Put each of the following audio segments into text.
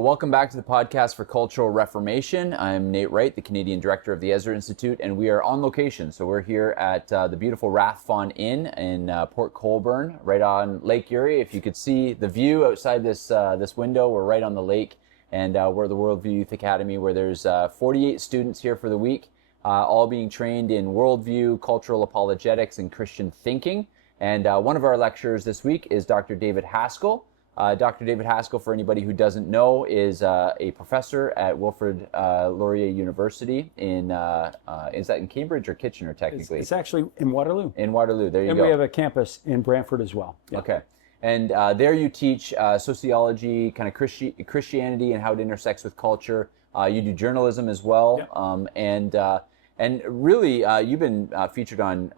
Well, welcome back to the podcast for Cultural Reformation. I'm Nate Wright, the Canadian director of the Ezra Institute, and we are on location. So we're here at the beautiful Rathfawn Inn in Port Colborne, right on Lake Erie. If you could see the view outside this window, we're right on the lake, and we're the Worldview Youth Academy, where there's 48 students here for the week, all being trained in worldview, cultural apologetics, and Christian thinking. And one of our lecturers this week is Dr. David Haskell. Dr. David Haskell, for anybody who doesn't know, is a professor at Wilfrid Laurier University in, is that in Cambridge or Kitchener, technically? It's actually in Waterloo. In Waterloo, there you go. And we have a campus in Brantford as well. Yeah. Okay. And there you teach sociology, kind of Christianity and how it intersects with culture. You do journalism as well. Yeah. And really, you've been featured on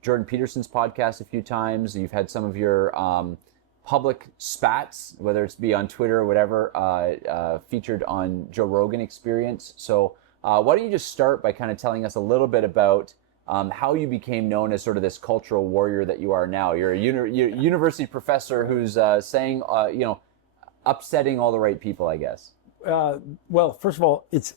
Jordan Peterson's podcast a few times. You've had some of your public spats, whether it's be on Twitter or whatever, featured on Joe Rogan Experience. So why don't you just start by kind of telling us a little bit about how you became known as sort of this cultural warrior that you are now. You're a university professor who's saying, upsetting all the right people, I guess. Well, first of all, it's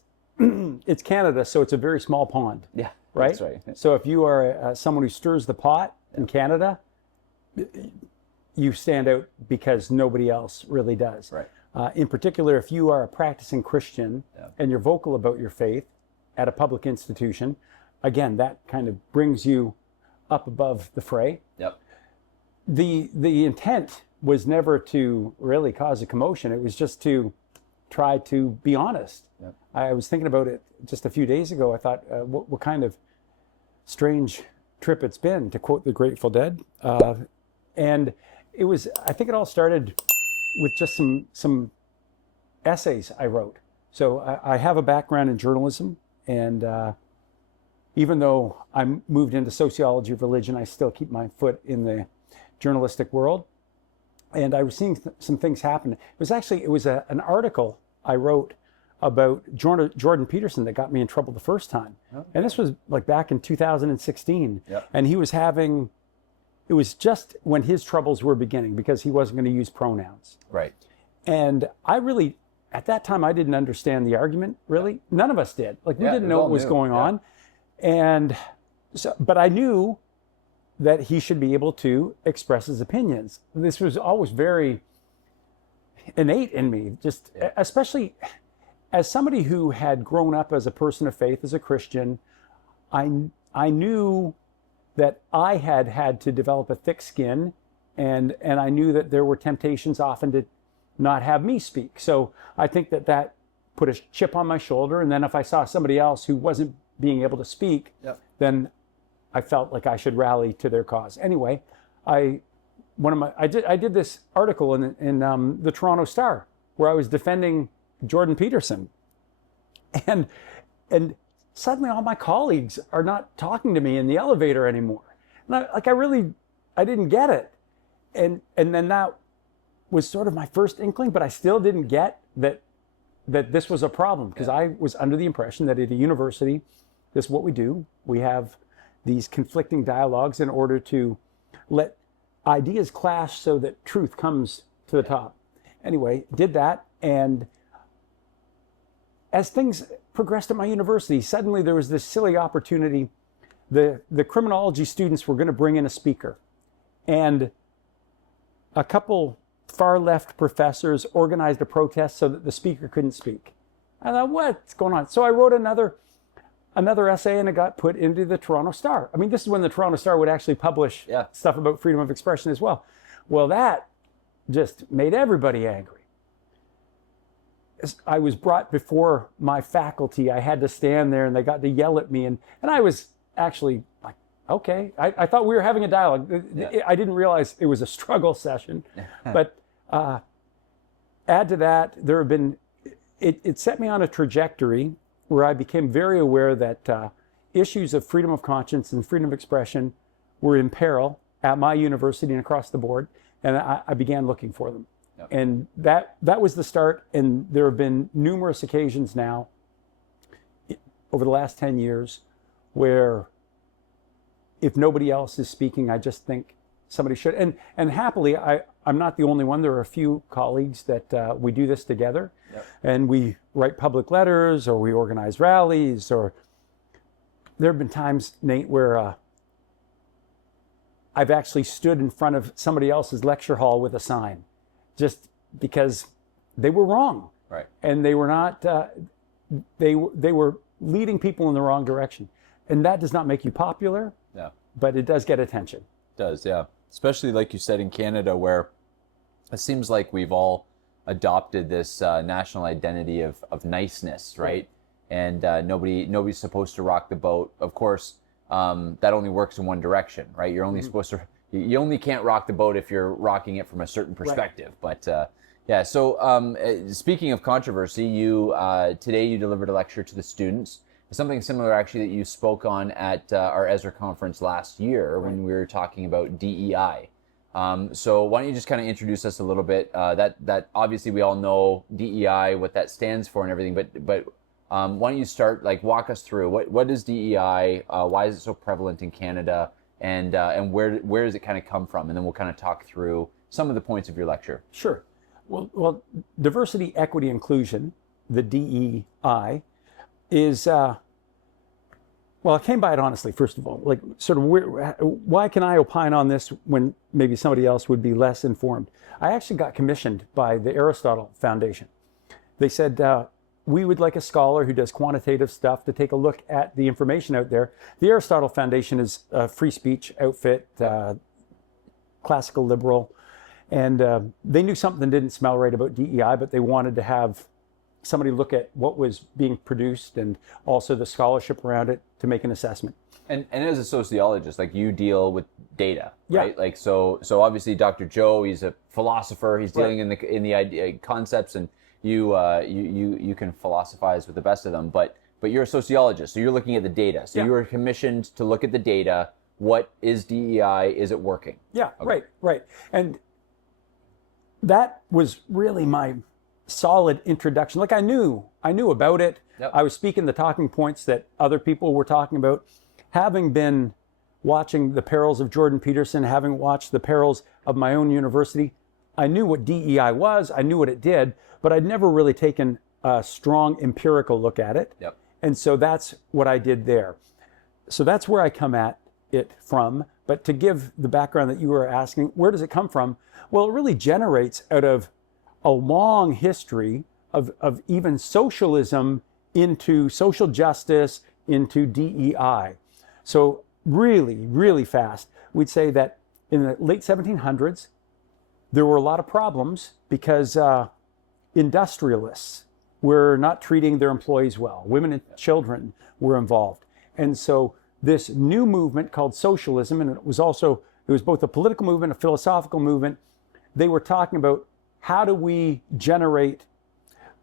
Canada, so it's a very small pond. Yeah, right? That's right. So if you are someone who stirs the pot in Canada, you stand out because nobody else really does. Right. In particular, if you are a practicing Christian and you're vocal about your faith at a public institution, again, that kind of brings you up above the fray. Yep. The intent was never to really cause a commotion. It was just to try to be honest. Yep. I was thinking about it just a few days ago. I thought, what kind of strange trip it's been, to quote the Grateful Dead. And it was, I think it all started with just some essays I wrote. So I have a background in journalism, and even though I moved into sociology of religion, I still keep my foot in the journalistic world. And I was seeing some things happen. It was an article I wrote about Jordan Peterson that got me in trouble the first time. Oh. And this was like back in 2016. Yep. And he was it was just when his troubles were beginning, because he wasn't going to use pronouns. Right. And at that time, I didn't understand the argument, really. None of us did. Like, we didn't know what was going on. And so, but I knew that he should be able to express his opinions. This was always very innate in me, especially as somebody who had grown up as a person of faith, as a Christian. I knew that I had to develop a thick skin, and I knew that there were temptations often to not have me speak. So I think that put a chip on my shoulder. And then if I saw somebody else who wasn't being able to speak, then I felt like I should rally to their cause. Anyway, I did this article in the Toronto Star where I was defending Jordan Peterson, and suddenly all my colleagues are not talking to me in the elevator anymore. And I didn't get it. And then that was sort of my first inkling, but I still didn't get that this was a problem, because I was under the impression that at a university, this is what we do. We have these conflicting dialogues in order to let ideas clash so that truth comes to the top. Anyway, did that, and as things progressed at my university, suddenly there was this silly opportunity. The criminology students were going to bring in a speaker, and a couple far left professors organized a protest so that the speaker couldn't speak. I thought, what's going on? So I wrote another essay, and it got put into the Toronto Star. I mean, this is when the Toronto Star would actually publish stuff about freedom of expression as well. Well, that just made everybody angry. I was brought before my faculty. I had to stand there, and they got to yell at me. And I was actually like, okay. I thought we were having a dialogue. Yeah. I didn't realize it was a struggle session. But add to that, it set me on a trajectory where I became very aware that issues of freedom of conscience and freedom of expression were in peril at my university and across the board. And I began looking for them. And that was the start, and there have been numerous occasions now over the last 10 years where if nobody else is speaking, I just think somebody should. And happily, I'm not the only one. There are a few colleagues that we do this together. Yep. And we write public letters, or we organize rallies, or there have been times, Nate, where I've actually stood in front of somebody else's lecture hall with a sign, just because they were wrong. Right. And they were not, they were leading people in the wrong direction. And that does not make you popular, but it does get attention. It does, yeah. Especially like you said in Canada, where it seems like we've all adopted this national identity of niceness, right? And nobody's supposed to rock the boat. Of course, that only works in one direction, right? You're only supposed to, you only can't rock the boat if you're rocking it from a certain perspective. Right. But yeah, so speaking of controversy, today you delivered a lecture to the students. Something similar, actually, that you spoke on at our Ezra conference last year when we were talking about DEI. So why don't you just kind of introduce us a little bit? That obviously we all know DEI, what that stands for and everything, but why don't you start, walk us through what is DEI, why is it so prevalent in Canada, and where does it kind of come from? And then we'll kind of talk through some of the points of your lecture. Sure. Well, diversity, equity, inclusion, the DEI, is, I came by it honestly, first of all. Why can I opine on this when maybe somebody else would be less informed? I actually got commissioned by the Aristotle Foundation. They said, we would like a scholar who does quantitative stuff to take a look at the information out there. The Aristotle Foundation is a free speech outfit, classical liberal, and they knew something didn't smell right about DEI, but they wanted to have somebody look at what was being produced and also the scholarship around it to make an assessment. And as a sociologist, you deal with data, right? Yeah. So obviously Dr. Joe, he's a philosopher. He's dealing in the idea concepts, and you can philosophize with the best of them. But you're a sociologist, so you're looking at the data. So you were commissioned to look at the data. What is DEI? Is it working? Yeah, okay. Right. And that was really my solid introduction. I knew about it. Yep. I was speaking the talking points that other people were talking about. Having been watching the perils of Jordan Peterson, having watched the perils of my own university, I knew what DEI was, I knew what it did, but I'd never really taken a strong empirical look at it. Yep. And so that's what I did there. So that's where I come at it from. But to give the background that you were asking, where does it come from? Well, it really generates out of a long history of even socialism into social justice, into DEI. So really, really fast, we'd say that in the late 1700s, there were a lot of problems because industrialists were not treating their employees well. Women and children were involved. And so this new movement called socialism, and it was both a political movement, a philosophical movement, they were talking about how do we generate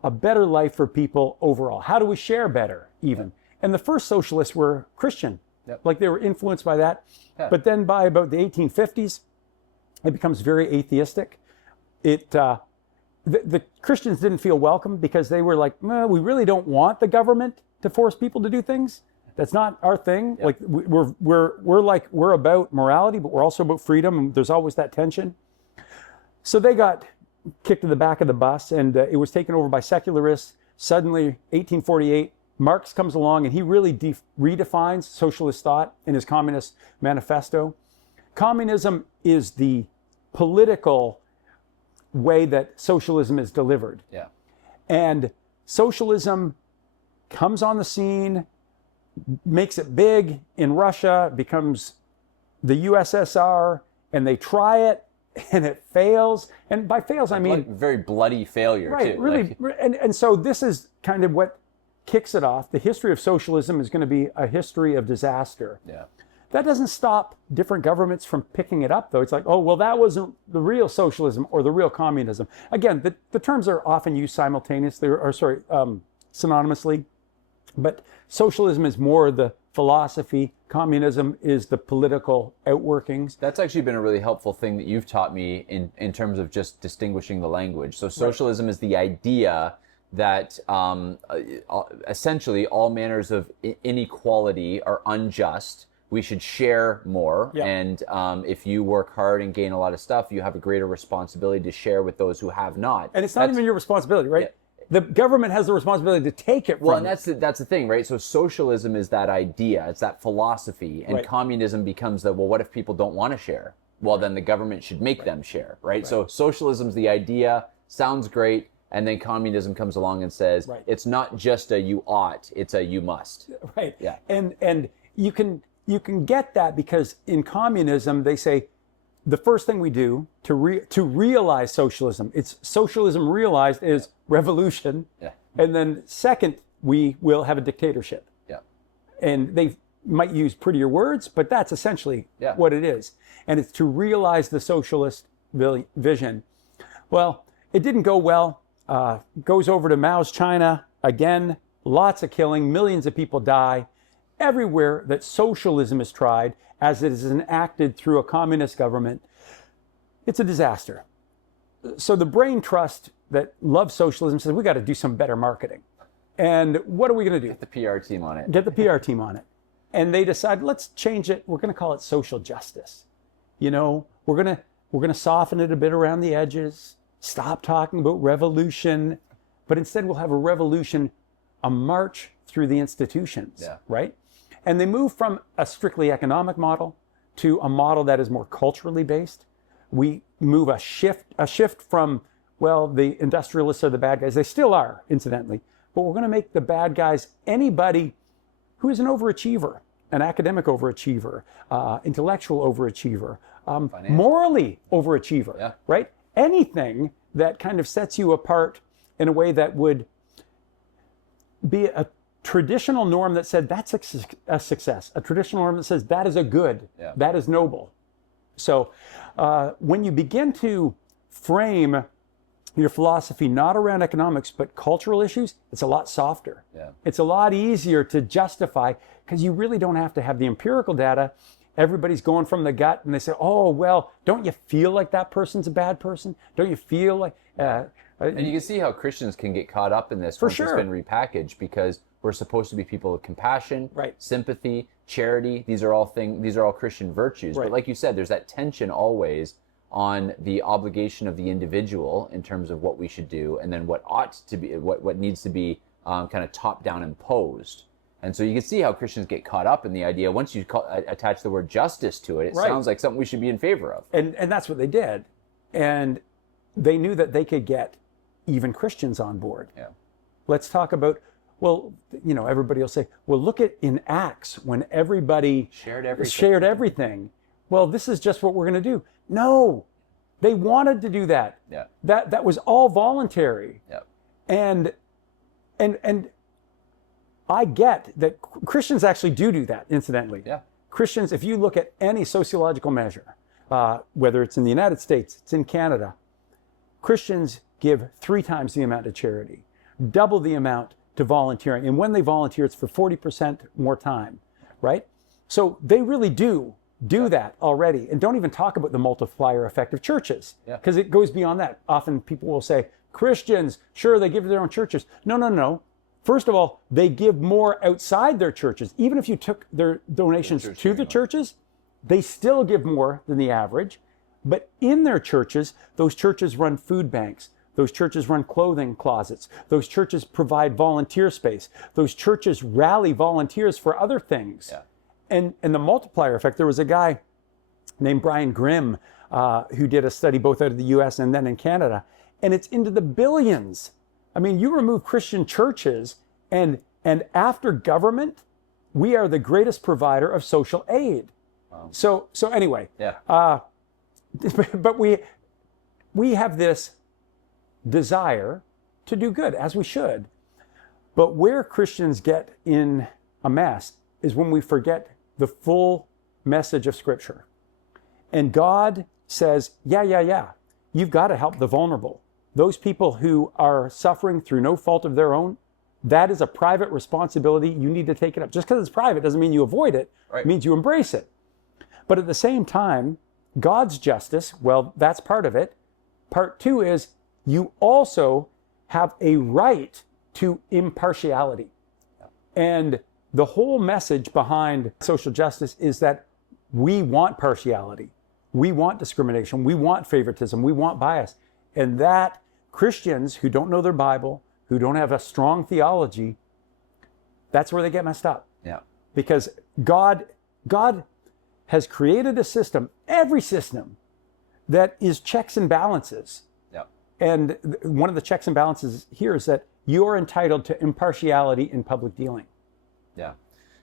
a better life for people overall? How do we share better even? Yep. And the first socialists were Christian. Yep. They were influenced by that. Yep. But then by about the 1850s, it becomes very atheistic. The Christians didn't feel welcome because they were like, we really don't want the government to force people to do things. That's not our thing. Yep. We're about morality, but we're also about freedom, and there's always that tension. So they got kicked to the back of the bus, and it was taken over by secularists. Suddenly, 1848, Marx comes along, and he really redefines socialist thought in his Communist Manifesto. Communism is the political way that socialism is delivered. Yeah. And socialism comes on the scene, makes it big in Russia, becomes the USSR, and they try it, and it fails. And by fails, I mean... very bloody failure, right, too. Really. And so this is kind of what kicks it off. The history of socialism is going to be a history of disaster. Yeah. That doesn't stop different governments from picking it up, though. It's like, oh, well, that wasn't the real socialism or the real communism. Again, the terms are often used simultaneously, synonymously. But socialism is more the philosophy. Communism is the political outworkings. That's actually been a really helpful thing that you've taught me in terms of just distinguishing the language. So socialism is the idea that essentially all manners of inequality are unjust, we should share more. Yeah. And if you work hard and gain a lot of stuff, you have a greater responsibility to share with those who have not. And it's not even your responsibility, right? Yeah. The government has the responsibility to take it from you. Well, and that's the thing, right? So socialism is that idea, it's that philosophy, and communism becomes the, well, what if people don't want to share? Well, then the government should make them share, right? So socialism's the idea, sounds great, and then communism comes along and says, it's not just a you ought, it's a you must. Right. Yeah. And you can get that because in communism they say the first thing we do to realize socialism, it's socialism realized is revolution. Yeah. And then second, we will have a dictatorship. Yeah. And they might use prettier words, but that's essentially what it is. And it's to realize the socialist vision. Well, it didn't go well. Goes over to Mao's China. Again, lots of killing, millions of people die. Everywhere that socialism is tried, as it is enacted through a communist government, it's a disaster. So the brain trust that loves socialism says, we got to do some better marketing. And what are we going to do? Get the PR team on it. Get the PR team on it. And they decide, let's change it. We're going to call it social justice. You know, we're going to soften it a bit around the edges, stop talking about revolution, but instead we'll have a revolution, a march through the institutions, right? And they move from a strictly economic model to a model that is more culturally based. We move a shift from, well, the industrialists are the bad guys. They still are, incidentally, but we're going to make the bad guys anybody who is an overachiever, an academic overachiever, intellectual overachiever, morally overachiever, right? Anything that kind of sets you apart in a way that would be a traditional norm that said that's a success, a traditional norm that says that is a good, that is noble. So when you begin to frame your philosophy not around economics but cultural issues, it's a lot softer. It's a lot easier to justify because you really don't have to have the empirical data. Everybody's going from the gut and they say, oh, well, don't you feel like that person's a bad person? Don't you feel like... and you can see how Christians can get caught up in this once it's been repackaged because we're supposed to be people of compassion, sympathy, charity. These are all Christian virtues. But like you said, there's that tension always on the obligation of the individual in terms of what we should do and then what ought to be, what needs to be kind of top-down imposed. And so you can see how Christians get caught up in the idea. Once you attach the word justice to it, it sounds like something we should be in favor of. And that's what they did. And they knew that they could get even Christians on board. Let's talk about, well, you know, everybody will say, well, look at in Acts when everybody shared everything. Well, this is just what we're going to do. No, they wanted to do that. That was all voluntary. And I get that Christians actually do that, incidentally. Christians, if you look at any sociological measure, whether it's in the United States, it's in Canada, Christians give 3 times the amount to charity, double the amount to volunteering. And when they volunteer, it's for 40% more time, right? So they really do that already. And don't even talk about the multiplier effect of churches, because it goes beyond that. Often people will say, Christians, sure, they give to their own churches. No. First of all, they give more outside their churches. Even if you took their donations to the churches, they still give more than the average. But in their churches, those churches run food banks. Those churches run clothing closets. Those churches provide volunteer space. Those churches rally volunteers for other things. And the multiplier effect, there was a guy named Brian Grimm who did a study both out of the US and then in Canada, and it's into the billions. I mean, you remove Christian churches and after government, we are the greatest provider of social aid. So anyway, but we have this desire to do good, as we should. But where Christians get in a mess is when we forget the full message of Scripture. And God says, you've got to help the vulnerable. Those people who are suffering through no fault of their own, that is a private responsibility. You need to take it up. Just because it's private doesn't mean you avoid it. It means you embrace it. But at the same time, God's justice, well, that's part of it. Part 2 is you also have a right to impartiality. And the whole message behind social justice is that we want partiality, we want discrimination, we want favoritism, we want bias. And that Christians who don't know their Bible, who don't have a strong theology, that's where they get messed up. Yeah. Because God has created a system, every system, that is checks and balances. Yeah. And one of the checks and balances here is that you're entitled to impartiality in public dealing. Yeah.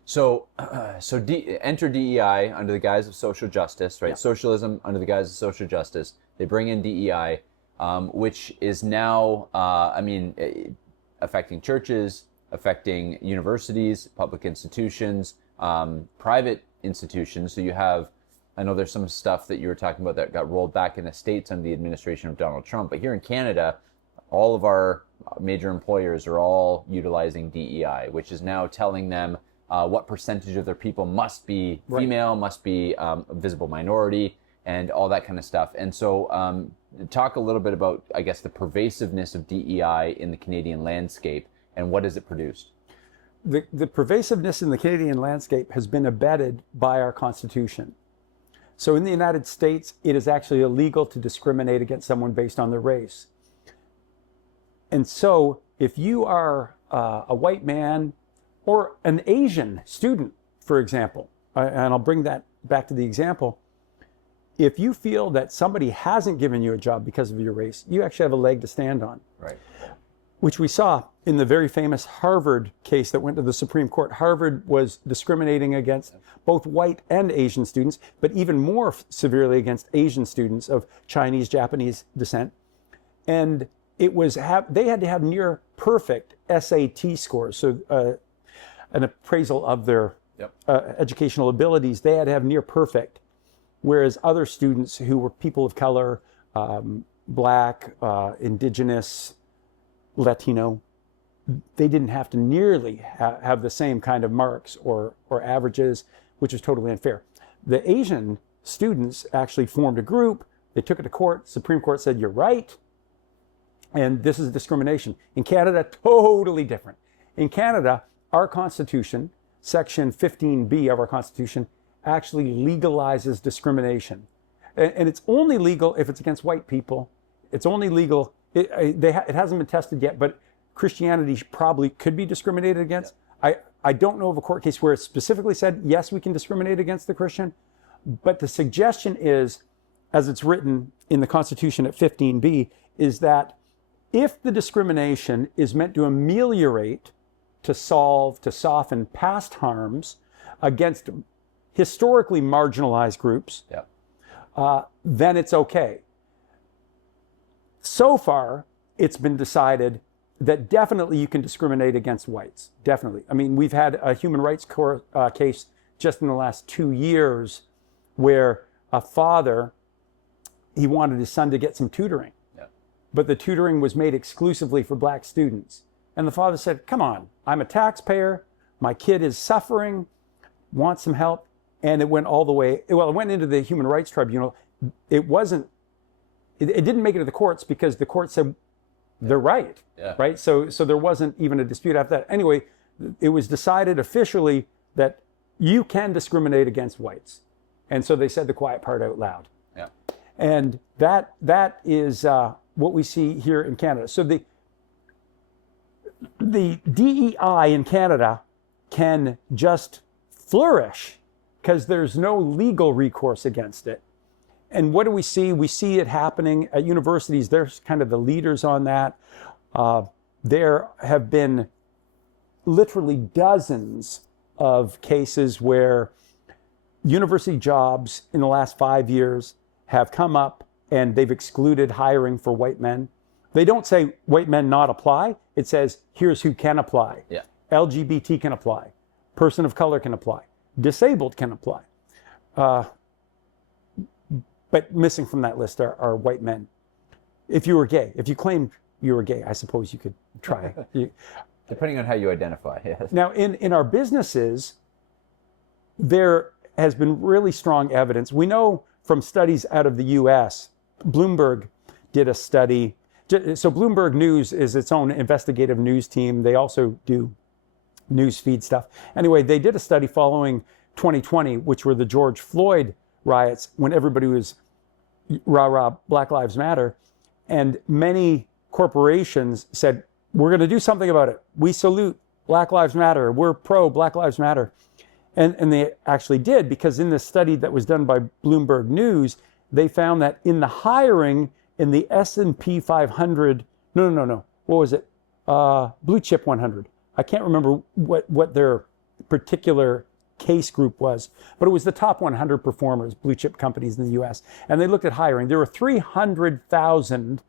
So, enter DEI under the guise of social justice, right? Yeah. Socialism under the guise of social justice. They bring in DEI, which is now, affecting churches, affecting universities, public institutions, private institutions. So you have, I know there's some stuff that you were talking about that got rolled back in the States under the administration of Donald Trump, but here in Canada, all of our major employers are all utilizing DEI, which is now telling them what percentage of their people must be female, right, must be a visible minority, and all that kind of stuff. And so talk a little bit about, I guess, the pervasiveness of DEI in the Canadian landscape, and what has it produced? The pervasiveness in the Canadian landscape has been abetted by our Constitution. So in the United States, it is actually illegal to discriminate against someone based on their race. And so if you are a white man or an Asian student, for example, and I'll bring that back to the example, if you feel that somebody hasn't given you a job because of your race, you actually have a leg to stand on. Right. Which we saw in the very famous Harvard case that went to the Supreme Court. Harvard was discriminating against both white and Asian students, but even more severely against Asian students of Chinese, Japanese descent. And it was they had to have near perfect SAT scores, so an appraisal of their educational abilities. They had to have near perfect, whereas other students who were people of color, Black, Indigenous, Latino, they didn't have to nearly have the same kind of marks or averages, which is totally unfair. The Asian students actually formed a group. They took it to court. Supreme Court said, you're right, and this is discrimination. In Canada, totally different. In Canada, our Constitution, Section 15B of our Constitution, actually legalizes discrimination. And it's only legal if it's against white people. It's only legal, it hasn't been tested yet, but Christianity probably could be discriminated against. Yeah. I don't know of a court case where it specifically said, yes, we can discriminate against the Christian, but the suggestion is, as it's written in the Constitution at 15B, is that if the discrimination is meant to ameliorate, to solve, to soften past harms against historically marginalized groups, then it's okay. So far, it's been decided that definitely you can discriminate against whites. Definitely. I mean, we've had a human rights case just in the last 2 years where a father, he wanted his son to get some tutoring, but the tutoring was made exclusively for Black students. And the father said, come on, I'm a taxpayer, my kid is suffering, wants some help. And it went all the way, well, it went into the Human Rights Tribunal. It didn't make it to the courts because the court said they're right, right? So there wasn't even a dispute after that. Anyway, it was decided officially that you can discriminate against whites. And so they said the quiet part out loud. Yeah. And that is what we see here in Canada. So the DEI in Canada can just flourish because there's no legal recourse against it. And what do we see? We see it happening at universities. They're kind of the leaders on that. There have been literally dozens of cases where university jobs in the last 5 years have come up and they've excluded hiring for white men. They don't say white men not apply. It says, here's who can apply. Yeah. LGBT can apply. Person of color can apply. Disabled can apply. But missing from that list are white men. If you were gay, if you claimed you were gay, I suppose you could try. Depending on how you identify, yes. Now, in our businesses, there has been really strong evidence. We know from studies out of the US, Bloomberg did a study. So Bloomberg News is its own investigative news team. They also do news feed stuff. Anyway, they did a study following 2020, which were the George Floyd riots, when everybody was rah-rah, Black Lives Matter. And many corporations said, we're going to do something about it. We salute Black Lives Matter. We're pro Black Lives Matter. And they actually did, because in this study that was done by Bloomberg News, they found that in the hiring in the S&P 500, no, what was it? Blue Chip 100. I can't remember what their particular case group was, but it was the top 100 performers, blue chip companies in the US. And they looked at hiring. There were 300,000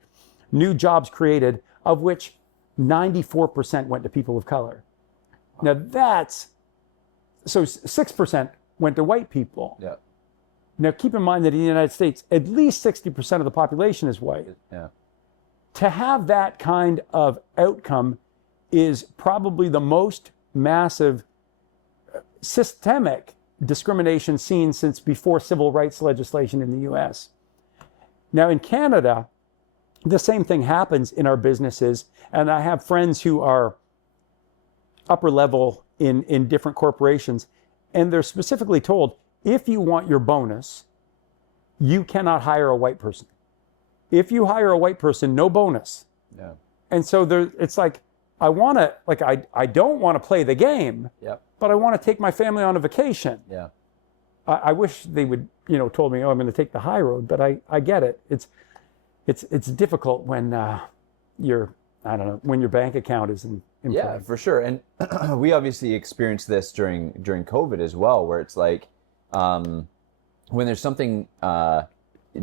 new jobs created, of which 94% went to people of color. Now so 6% went to white people. Yeah. Now keep in mind that in the United States, at least 60% of the population is white. Yeah. To have that kind of outcome is probably the most massive systemic discrimination seen since before civil rights legislation in the US. Now in Canada, the same thing happens in our businesses, and I have friends who are upper level in different corporations, and they're specifically told, if you want your bonus, you cannot hire a white person. If you hire a white person, no bonus. Yeah. And so it's like, I don't want to play the game, Yep. but I want to take my family on a vacation. Yeah. I wish they would, told me, I'm going to take the high road, but I get it. It's difficult when when your bank account is in Yeah, play. for sure. And we obviously experienced this during COVID as well, where it's like when there's something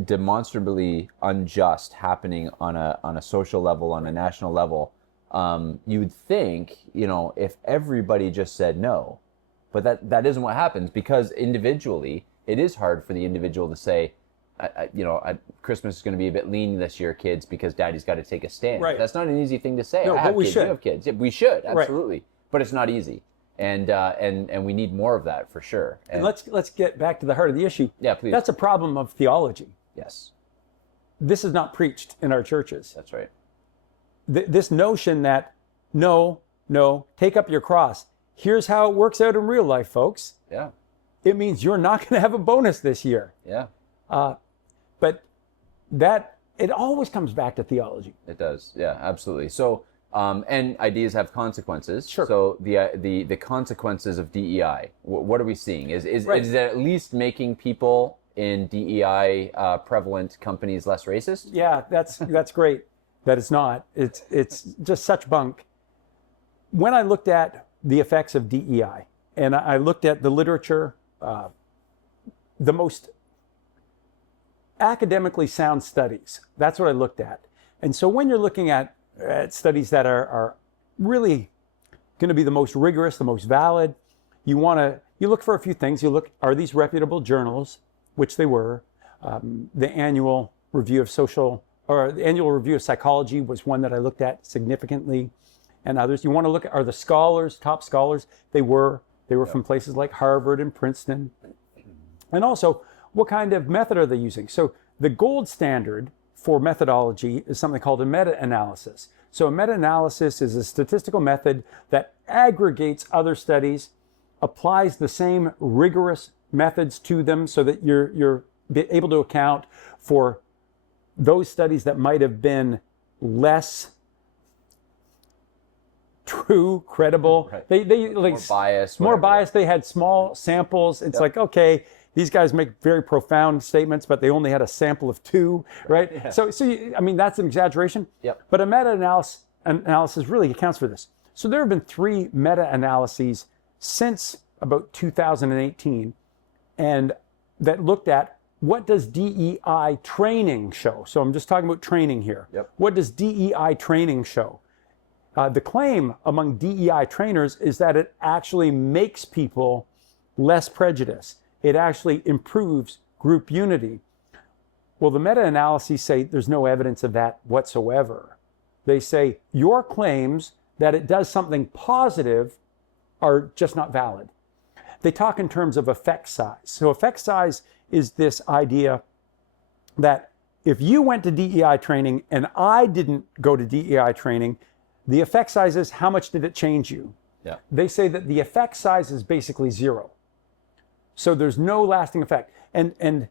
demonstrably unjust happening on a social level, on a national level, you would think, if everybody just said no, but that isn't what happens, because individually it is hard for the individual to say, Christmas is going to be a bit lean this year, kids, because Daddy's got to take a stand. Right. That's not an easy thing to say. No, I have but we kids, should. You have kids. Yeah, we should, absolutely. Right. But it's not easy, and we need more of that for sure. And let's get back to the heart of the issue. Yeah, please. That's a problem of theology. Yes, This is not preached in our churches. that's right. This notion that no, take up your cross. Here's how it works out in real life, folks. Yeah, It means you're not going to have a bonus this year. yeah, But it always comes back to theology. it does. Yeah, absolutely. So, and ideas have consequences. Sure. So the consequences of DEI. What are we seeing? Is it at least making people in DEI prevalent companies less racist? Yeah, that's great. That it's not. It's just such bunk. When I looked at the effects of DEI, and I looked at the literature, the most academically sound studies, that's what I looked at. And so when you're looking at studies that are really going to be the most rigorous, the most valid, you look for a few things. You look, are these reputable journals, which they were. The annual review of psychology was one that I looked at significantly, and others. You want to look at, are the scholars, top scholars? They were from places like Harvard and Princeton. And also, what kind of method are they using? So the gold standard for methodology is something called a meta-analysis. So a meta-analysis is a statistical method that aggregates other studies, applies the same rigorous methods to them so that you're able to account for those studies that might have been less true, credible. Right. They like more biased. They had small samples. It's like, okay, these guys make very profound statements, but they only had a sample of 2, right? Yeah. So that's an exaggeration. Yep. But a meta-analysis really accounts for this. So there have been 3 meta-analyses since about 2018, and that looked at what does DEI training show. So I'm just talking about training here. Yep. What does DEI training show? The claim among DEI trainers is that it actually makes people less prejudiced. It actually improves group unity. Well, the meta-analyses say there's no evidence of that whatsoever. They say your claims that it does something positive are just not valid. They talk in terms of effect size. So effect size is this idea that if you went to DEI training and I didn't go to DEI training, the effect size is how much did it change you? Yeah. They say that the effect size is basically zero. So there's no lasting effect. And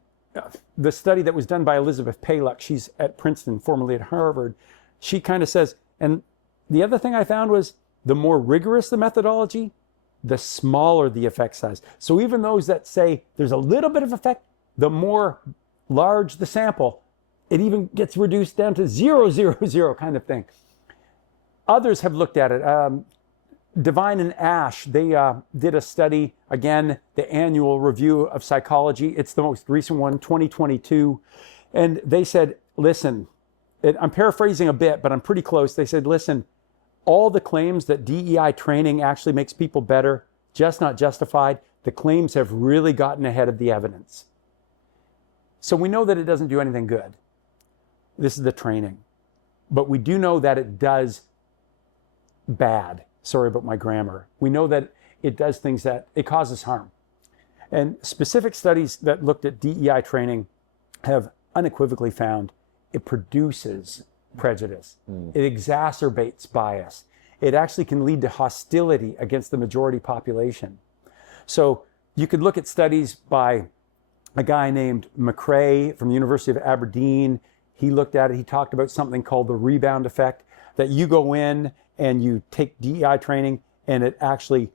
the study that was done by Elizabeth Payluck, she's at Princeton, formerly at Harvard, she kind of says, and the other thing I found was the more rigorous the methodology, the smaller the effect size. So even those that say there's a little bit of effect, the more large the sample, it even gets reduced down to 0, 0, 0 kind of thing. Others have looked at it. Devine and Ash, they did a study, again, the annual review of psychology. It's the most recent one, 2022. And they said, listen, I'm paraphrasing a bit, but I'm pretty close. They said, listen, all the claims that DEI training actually makes people better, just not justified. The claims have really gotten ahead of the evidence. So we know that it doesn't do anything good. This is the training. But we do know that it does bad. Sorry about my grammar. We know that it does things that it causes harm. And specific studies that looked at DEI training have unequivocally found it produces prejudice. It exacerbates bias. It actually can lead to hostility against the majority population. So you could look at studies by a guy named McRae from the University of Aberdeen. He looked at it. He talked about something called the rebound effect, that you go in and you take DEI training and it actually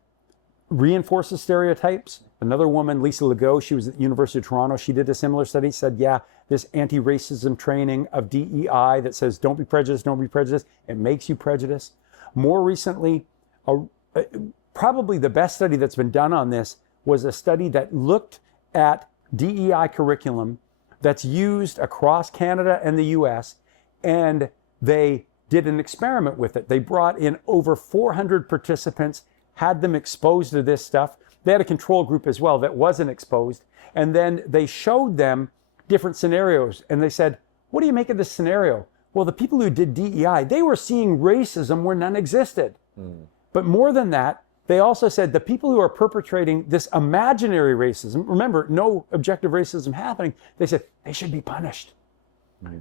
reinforces stereotypes. Another woman, Lisa Legault, she was at the University of Toronto. She did a similar study, said, yeah, this anti-racism training of DEI that says don't be prejudiced, don't be prejudiced, it makes you prejudiced. More recently, probably the best study that's been done on this was a study that looked at DEI curriculum that's used across Canada and the US, and they did an experiment with it. They brought in over 400 participants, had them exposed to this stuff. They had a control group as well that wasn't exposed. And then they showed them different scenarios. And they said, what do you make of this scenario? Well, the people who did DEI, they were seeing racism where none existed. But more than that, they also said the people who are perpetrating this imaginary racism, remember, no objective racism happening, they said they should be punished.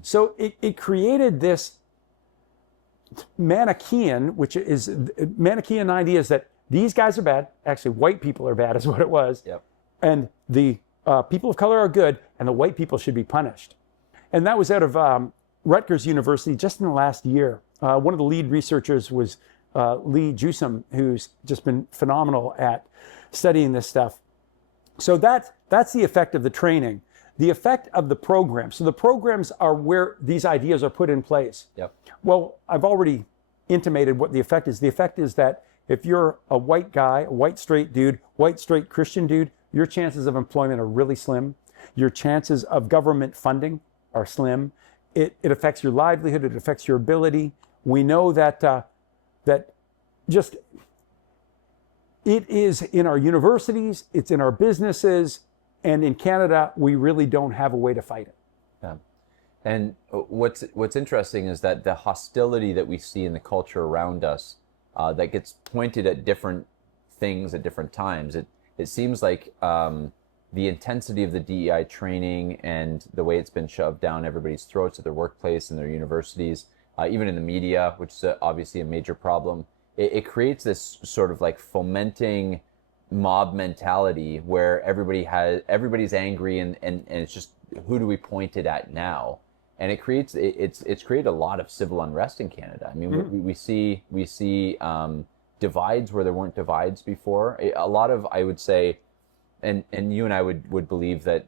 So it created this Manichaean, which is Manichaean ideas that these guys are bad. Actually, white people are bad is what it was. Yep. And the people of color are good, and the white people should be punished. And that was out of Rutgers University just in the last year. One of the lead researchers was Lee Jusum, who's just been phenomenal at studying this stuff. So that's the effect of the training. The effect of the program. So the programs are where these ideas are put in place. Yep. Well, I've already intimated what the effect is. The effect is that if you're a white guy, a white straight dude, white straight Christian dude, your chances of employment are really slim. Your chances of government funding are slim. It affects your livelihood. It affects your ability. We know that that just it is in our universities, it's in our businesses, and in Canada, we really don't have a way to fight it. Yeah. And what's interesting is that the hostility that we see in the culture around us that gets pointed at different things at different times, it seems like the intensity of the DEI training and the way it's been shoved down everybody's throats at their workplace and their universities, even in the media, which is obviously a major problem, it creates this sort of like fomenting mob mentality where everybody's angry and it's just, who do we point it at now? And it's created a lot of civil unrest in Canada. I mean, we see divides where there weren't divides before. A lot of, I would say, and you and I would believe that,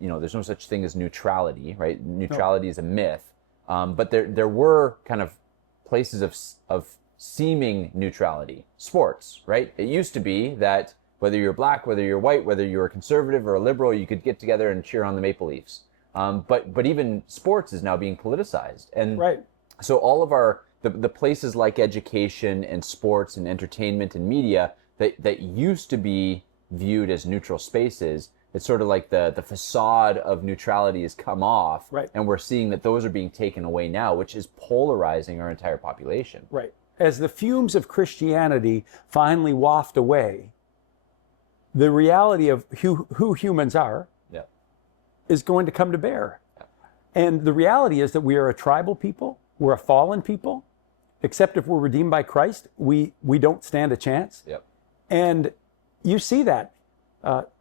there's no such thing as neutrality, right? Neutrality is a myth. But there were kind of places of seeming neutrality. Sports, right? It used to be that whether you're black, whether you're white, whether you're a conservative or a liberal, you could get together and cheer on the Maple Leafs. But even sports is now being politicized. And right. So all of the places like education and sports and entertainment and media that used to be viewed as neutral spaces, it's sort of like the facade of neutrality has come off. Right. And we're seeing that those are being taken away now, which is polarizing our entire population. Right. As the fumes of Christianity finally waft away, the reality of who humans are is going to come to bear. And the reality is that we are a tribal people, we're a fallen people, except if we're redeemed by Christ, we don't stand a chance. Yep. And you see that.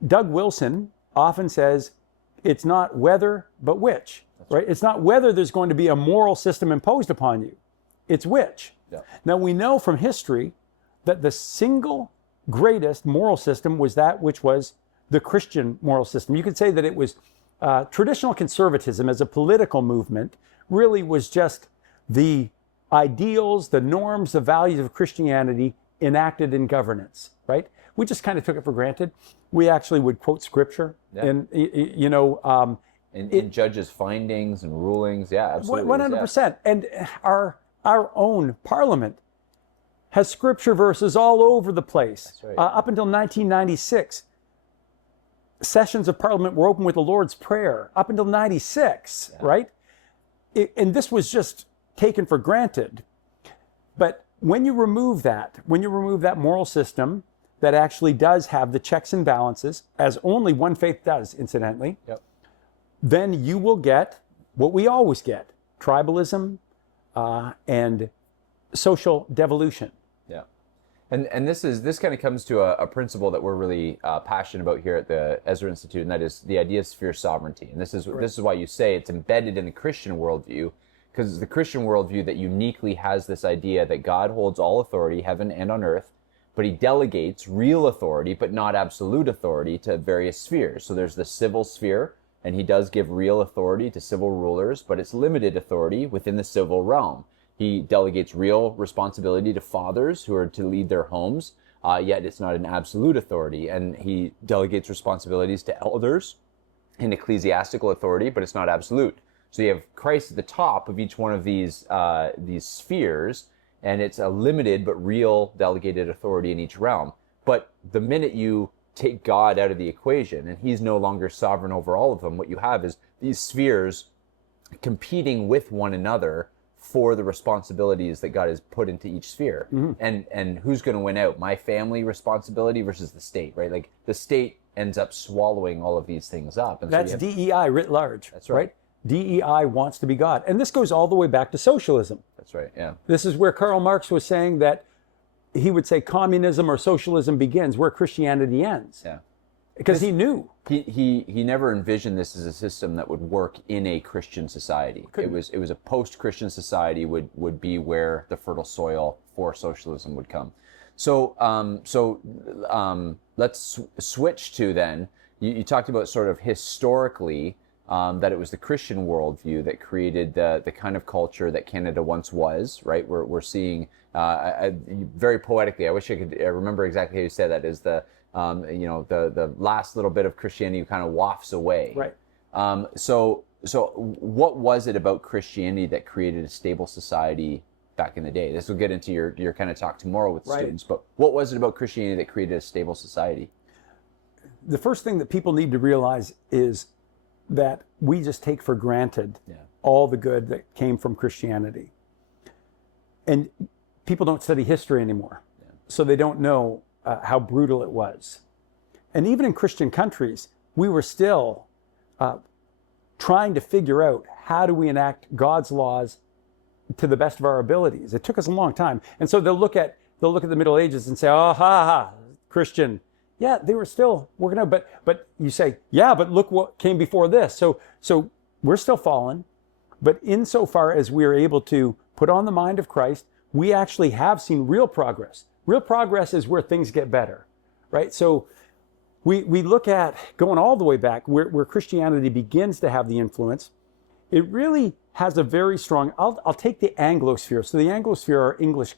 Doug Wilson often says, it's not whether, but which, right? It's not whether there's going to be a moral system imposed upon you. It's which. Yep. Now, we know from history that the single greatest moral system was that which was the Christian moral system. You could say that it was traditional conservatism as a political movement really was just the ideals, the norms, the values of Christianity enacted in governance, right? We just kind of took it for granted. We actually would quote scripture and, in judges' findings and rulings. Yeah, absolutely. 100%. And our own parliament has scripture verses all over the place. That's right. Up until 1996, sessions of parliament were open with the Lord's Prayer. Up until 96, right? And this was just taken for granted. But when you remove that moral system that actually does have the checks and balances, as only one faith does, incidentally, then you will get what we always get, tribalism and social devolution. Yeah. And this kind of comes to a principle that we're really passionate about here at the Ezra Institute, and that is the idea of sphere sovereignty. And this is why you say it's embedded in the Christian worldview, because it's the Christian worldview that uniquely has this idea that God holds all authority, heaven and on earth, but he delegates real authority, but not absolute authority, to various spheres. So there's the civil sphere, and he does give real authority to civil rulers, but it's limited authority within the civil realm. He delegates real responsibility to fathers who are to lead their homes, yet it's not an absolute authority. And he delegates responsibilities to elders and ecclesiastical authority, but it's not absolute. So you have Christ at the top of each one of these spheres, and it's a limited but real delegated authority in each realm. But the minute you take God out of the equation and he's no longer sovereign over all of them, what you have is these spheres competing with one another for the responsibilities that God has put into each sphere. Mm-hmm. And who's going to win out? My family responsibility versus the state, right? Like the state ends up swallowing all of these things up. And that's so DEI writ large. That's right. DEI wants to be God. And this goes all the way back to socialism. That's right, yeah. This is where Karl Marx was saying that he would say communism or socialism begins where Christianity ends. Yeah. Because he knew. He never envisioned this as a system that would work in a Christian society. It was a post-Christian society would be where the fertile soil for socialism would come. So let's switch to then. You talked about sort of historically that it was the Christian worldview that created the kind of culture that Canada once was, right? We're seeing very poetically. I wish I could remember exactly how you said that. Is the last little bit of Christianity kind of wafts away. Right. So what was it about Christianity that created a stable society back in the day? This will get into your kind of talk tomorrow with students, but what was it about Christianity that created a stable society? The first thing that people need to realize is that we just take for granted all the good that came from Christianity. And people don't study history anymore, so they don't know how brutal it was. And even in Christian countries, we were still trying to figure out how do we enact God's laws to the best of our abilities. It took us a long time. And so they'll look at the Middle Ages and say, oh, Christian. Yeah, they were still working out, but you say, yeah, but look what came before this. So we're still fallen, but insofar as we are able to put on the mind of Christ, we actually have seen real progress. Real progress is where things get better, right? So we look at going all the way back where Christianity begins to have the influence. It really has a very strong, I'll take the Anglosphere. So the Anglosphere are English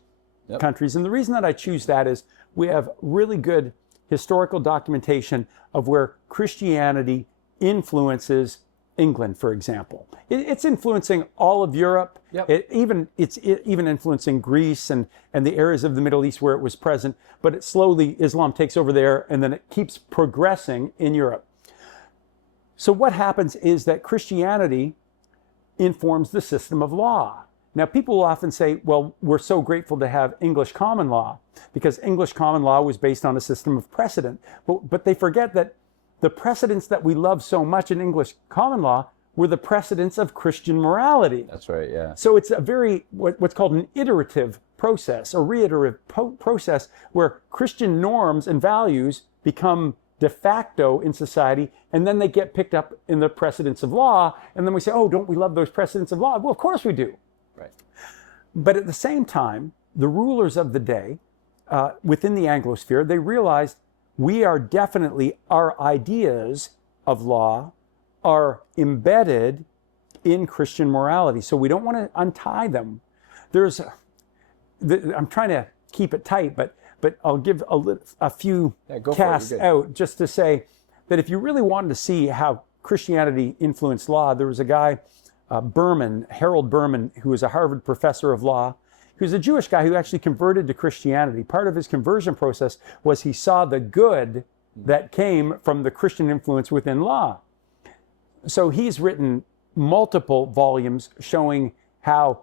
countries. And the reason that I choose that is we have really good historical documentation of where Christianity influences England, for example. It's influencing all of Europe. Yep. It's even influencing Greece and the areas of the Middle East where it was present. But it slowly, Islam takes over there, and then it keeps progressing in Europe. So what happens is that Christianity informs the system of law. Now, people will often say, well, we're so grateful to have English common law because English common law was based on a system of precedent. But they forget that the precedents that we love so much in English common law were the precedents of Christian morality. That's right, yeah. So it's a very, what's called an iterative process, a reiterative process, where Christian norms and values become de facto in society, and then they get picked up in the precedents of law, and then we say, oh, don't we love those precedents of law? Well, of course we do. Right. But at the same time, the rulers of the day, within the Anglosphere, they realized we are definitely, our ideas of law are embedded in Christian morality. So we don't want to untie them. I'm trying to keep it tight, but I'll give a few casts out just to say that if you really wanted to see how Christianity influenced law, there was a guy, Harold Berman, who was a Harvard professor of law. He was a Jewish guy who actually converted to Christianity. Part of his conversion process was he saw the good that came from the Christian influence within law. So he's written multiple volumes showing how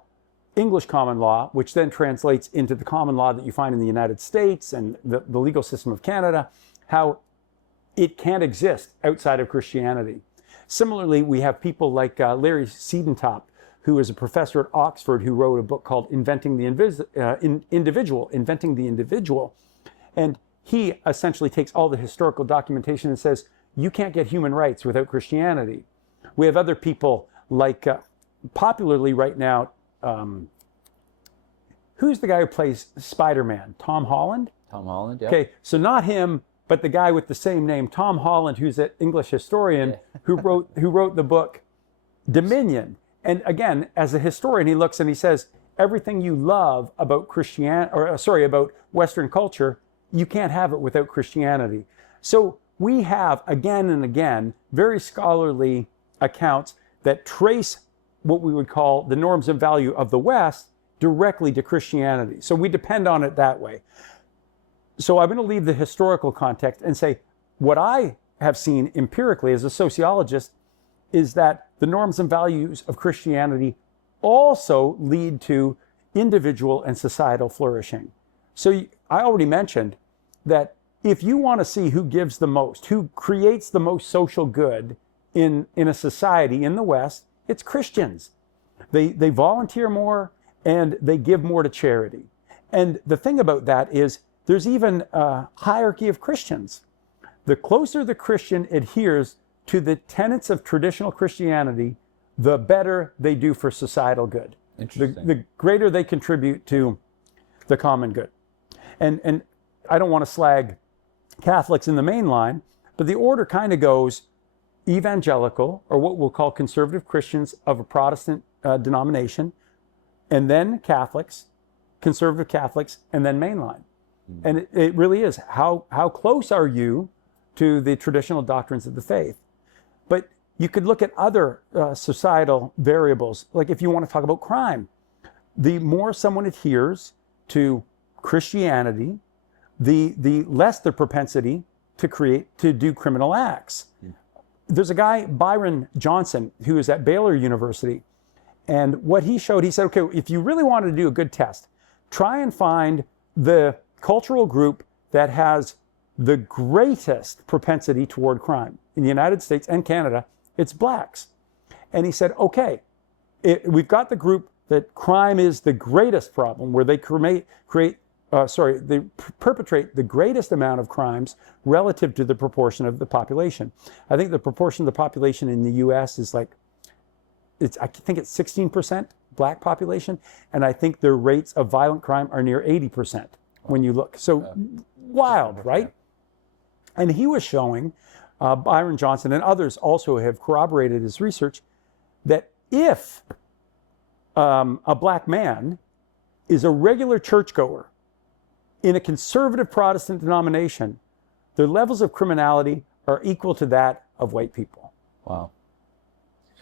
English common law, which then translates into the common law that you find in the United States and the legal system of Canada, how it can't exist outside of Christianity. Similarly, we have people like Larry Siedentop, who is a professor at Oxford, who wrote a book called Inventing the Individual. And he essentially takes all the historical documentation and says, you can't get human rights without Christianity. We have other people like, popularly right now, who's the guy who plays Spider-Man? Tom Holland? Tom Holland, yeah. Okay, so not him, but the guy with the same name, Tom Holland, who's an English historian, who wrote the book Dominion. And again, as a historian, he looks and he says, everything you love about about Western culture, you can't have it without Christianity. So we have, again and again, very scholarly accounts that trace what we would call the norms and value of the West directly to Christianity. So we depend on it that way. So I'm going to leave the historical context and say, what I have seen empirically as a sociologist is that the norms and values of Christianity also lead to individual and societal flourishing. So I already mentioned that if you want to see who gives the most, who creates the most social good in a society in the West, it's Christians. They volunteer more and they give more to charity. And the thing about that is there's even a hierarchy of Christians. The closer the Christian adheres to the tenets of traditional Christianity, the better they do for societal good. Interesting. The greater they contribute to the common good. And I don't want to slag Catholics in the main line, but the order kind of goes evangelical, or what we'll call conservative Christians of a Protestant denomination, and then Catholics, conservative Catholics, and then mainline. And it really is, how close are you to the traditional doctrines of the faith? But you could look at other societal variables, like if you want to talk about crime. The more someone adheres to Christianity, the less their propensity to do criminal acts. There's a guy, Byron Johnson, who is at Baylor University, and what he showed, he said, okay, if you really wanted to do a good test, try and find the cultural group that has the greatest propensity toward crime. In the United States and Canada, it's blacks. And he said, okay, we've got the group that crime is the greatest problem, where they they perpetrate the greatest amount of crimes relative to the proportion of the population. I think the proportion of the population in the US is like, I think it's 16% black population, and I think their rates of violent crime are near 80% when you look. So wild, right? And he was showing, Byron Johnson and others also have corroborated his research, that if a black man is a regular churchgoer in a conservative Protestant denomination, their levels of criminality are equal to that of white people. Wow.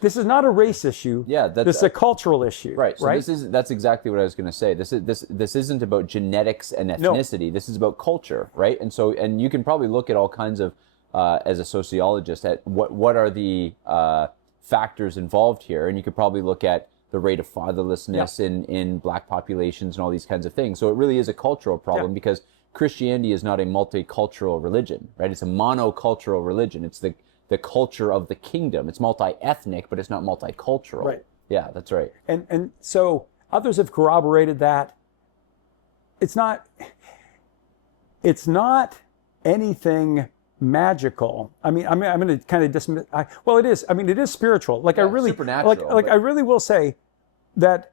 This is not a race issue. Yeah, this is a cultural issue. Right. So that's exactly what I was going to say. This isn't about genetics and ethnicity. No. This is about culture, right? And you can probably look at all kinds of as a sociologist at what are the factors involved here, and you could probably look at the rate of fatherlessness in black populations and all these kinds of things. So it really is a cultural problem because Christianity is not a multicultural religion, right? It's a monocultural religion. It's the the culture of the kingdom. It's multi-ethnic, but it's not multicultural. Right. Yeah, that's right. And so others have corroborated that. It's not anything magical. I mean, I'm going to kind of dismiss. Well, it is. I mean, it is spiritual. Like, I really, supernatural. I really will say that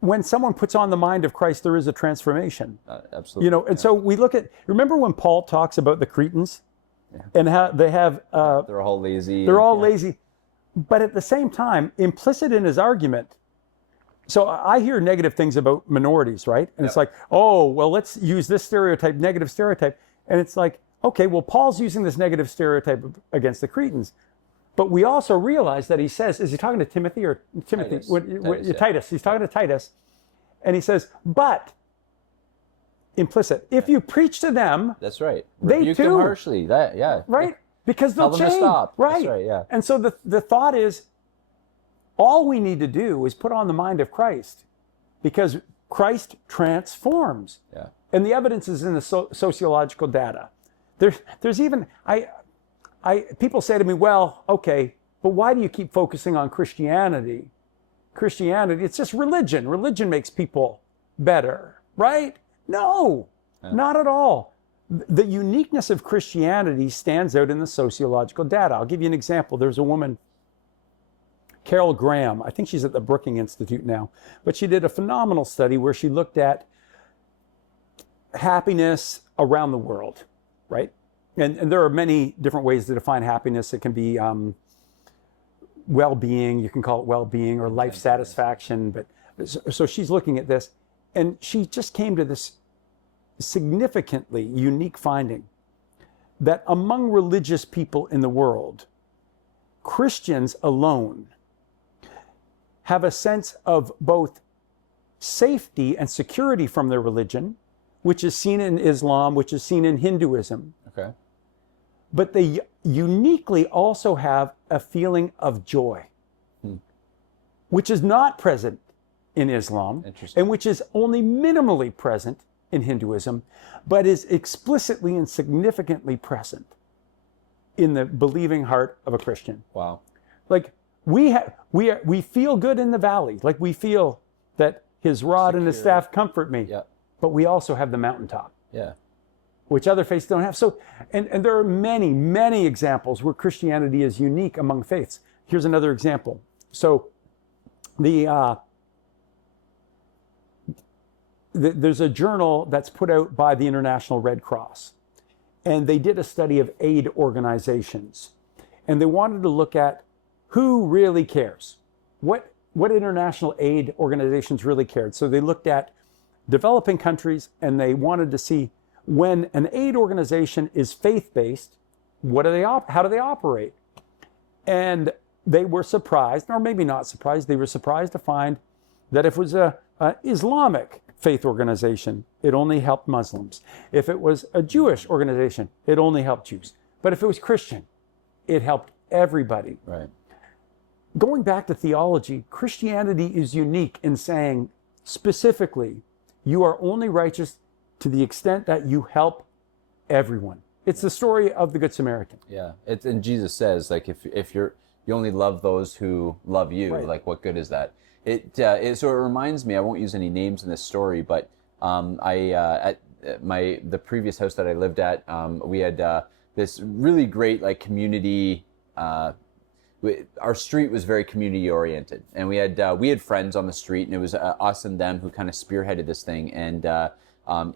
when someone puts on the mind of Christ, there is a transformation. Absolutely. You know, and so we look at. Remember when Paul talks about the Cretans, and how they have. They're all lazy. They're all lazy, but at the same time, implicit in his argument. So I hear negative things about minorities, right? And it's like, oh, well, let's use this stereotype, negative stereotype, and it's like, okay, well, Paul's using this negative stereotype against the Cretans. But we also realize that he says, is he talking to Timothy or Timothy? Titus. He's talking to Titus. And he says, but, implicit, if you preach to them. That's right. They Rebuke too. them harshly. Right? Because they'll Tell them change. to stop. Right. That's right, yeah. And so the thought is, all we need to do is put on the mind of Christ, because Christ transforms. Yeah. And the evidence is in the sociological data. There's even, people say to me, well, okay, but why do you keep focusing on Christianity? Christianity, it's just religion. Religion makes people better, right? No, not at all. The uniqueness of Christianity stands out in the sociological data. I'll give you an example. There's a woman, Carol Graham, I think she's at the Brookings Institute now, but she did a phenomenal study where she looked at happiness around the world, right? And there are many different ways to define happiness. It can be well-being, you can call it well-being, or life satisfaction. But so she's looking at this, and she just came to this significantly unique finding that among religious people in the world, Christians alone have a sense of both safety and security from their religion, which is seen in Islam, which is seen in Hinduism. Okay. But they uniquely also have a feeling of joy, which is not present in Islam, and which is only minimally present in Hinduism, but is explicitly and significantly present in the believing heart of a Christian. Wow. Like we feel good in the valley, like we feel that his rod and his staff comfort me. Yeah. But we also have the mountaintop. Yeah. Which other faiths don't have. So, and there are many, many examples where Christianity is unique among faiths. Here's another example. So, there's a journal that's put out by the International Red Cross, and they did a study of aid organizations, and they wanted to look at who really cares, what international aid organizations really cared. So they looked at developing countries, and they wanted to see, when an aid organization is faith-based, how do they operate? And they were surprised, or maybe not surprised, they were surprised to find that if it was an Islamic faith organization, it only helped Muslims. If it was a Jewish organization, it only helped Jews. But if it was Christian, it helped everybody. Right. Going back to theology, Christianity is unique in saying specifically, you are only righteous to the extent that you help everyone. It's the story of the Good Samaritan. Yeah, and Jesus says, like, if you only love those who love you, Right. like, what good is that? So it reminds me. I won't use any names in this story, but at the previous house that I lived at, we had this really great like community. Our street was very community oriented, and we had friends on the street, and it was us and them who kind of spearheaded this thing. And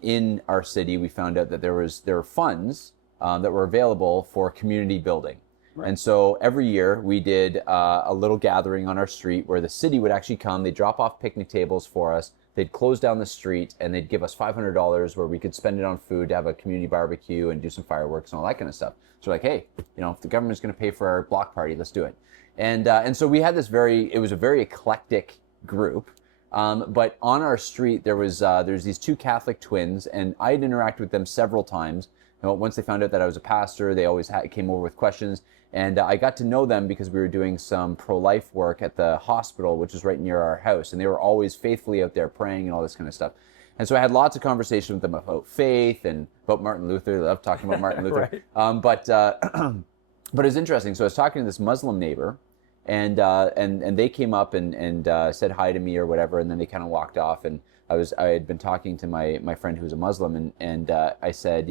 in our city, we found out that there were funds that were available for community building. Right. And so every year we did a little gathering on our street where the city would actually come. They'd drop off picnic tables for us. They'd close down the street, and they'd give us $500 where we could spend it on food to have a community barbecue and do some fireworks and all that kind of stuff. So we're like, hey, if the government's going to pay for our block party, let's do it. And so we had it was a very eclectic group. But on our street, there's these two Catholic twins, and I had interacted with them several times. Once they found out that I was a pastor, they always came over with questions. And I got to know them because we were doing some pro-life work at the hospital, which is right near our house. And they were always faithfully out there praying and all this kind of stuff. And so I had lots of conversations with them about faith and about Martin Luther. They love talking about Martin Luther. Right. But it's interesting. So I was talking to this Muslim neighbor, and they came up and said hi to me or whatever, and then they kind of walked off. And I had been talking to my friend who's a Muslim, and I said,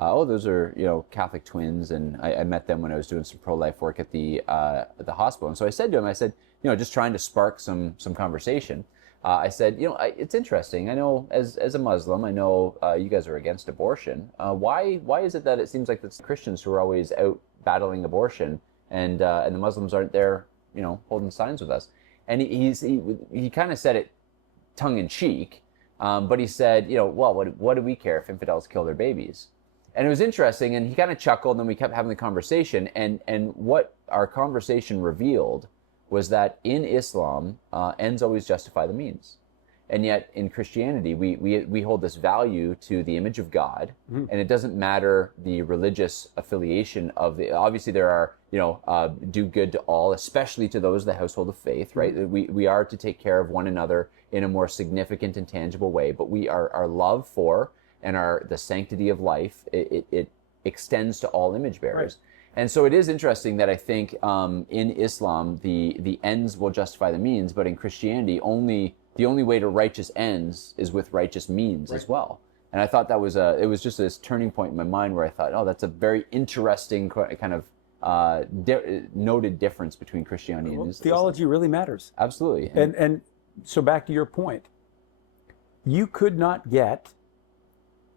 oh, those are Catholic twins, and I met them when I was doing some pro-life work at the hospital. And so I said to him, just trying to spark some conversation. I said, it's interesting. I know as a Muslim, I know you guys are against abortion. Why is it that it seems like it's Christians who are always out battling abortion, and the Muslims aren't there, holding signs with us? And he kind of said it tongue in cheek, but he said, well, what do we care if infidels kill their babies? And it was interesting, and he kind of chuckled, and then we kept having the conversation, and what our conversation revealed was that in Islam, ends always justify the means. And yet in Christianity, we hold this value to the image of God, and it doesn't matter the religious affiliation obviously there are, do good to all, especially to those of the household of faith, right? We are to take care of one another in a more significant and tangible way, but our love for and the sanctity of life, it extends to all image bearers. Right. And so it is interesting that I think in Islam, the ends will justify the means, but in Christianity, the only way to righteous ends is with righteous means as well. And I thought that it was just this turning point in my mind where I thought, oh, that's a very interesting kind of noted difference between Christianity and Islam. Theology really matters. Absolutely. And so back to your point, you could not get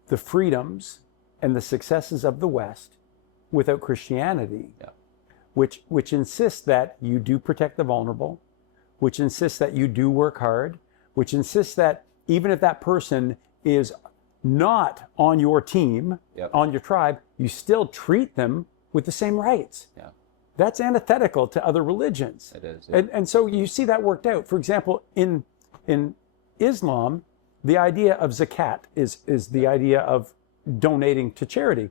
the freedoms and the successes of the West without Christianity, which insists that you do protect the vulnerable, which insists that you do work hard, which insists that even if that person is not on your team, on your tribe, you still treat them with the same rights. Yeah. That's antithetical to other religions. It is. Yeah. And so you see that worked out. For example, in Islam, the idea of zakat is the idea of donating to charity.